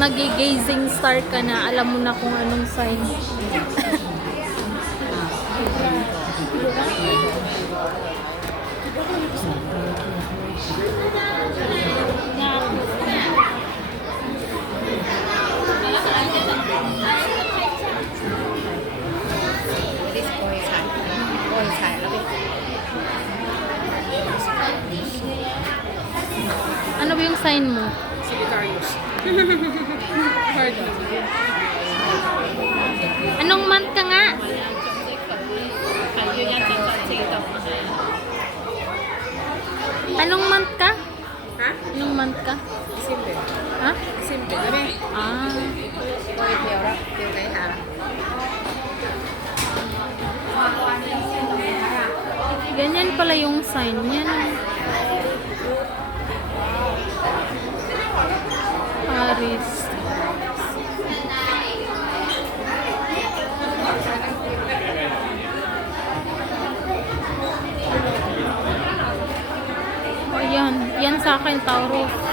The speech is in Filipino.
nagigazing star ka na, alam mo na kung anong sign. Ano ba yung sign mo? Sagittarius. Pardon. Anong month ka nga? Anong month ka? Ha? Anong month ka? Simple. Ha? Simple. Dami. Ah. Ôi, nhiều đó. Nhiều cái hả? Ganyan pala yung sign niya. Aries. Ayan. Yan sa akin, Taurus.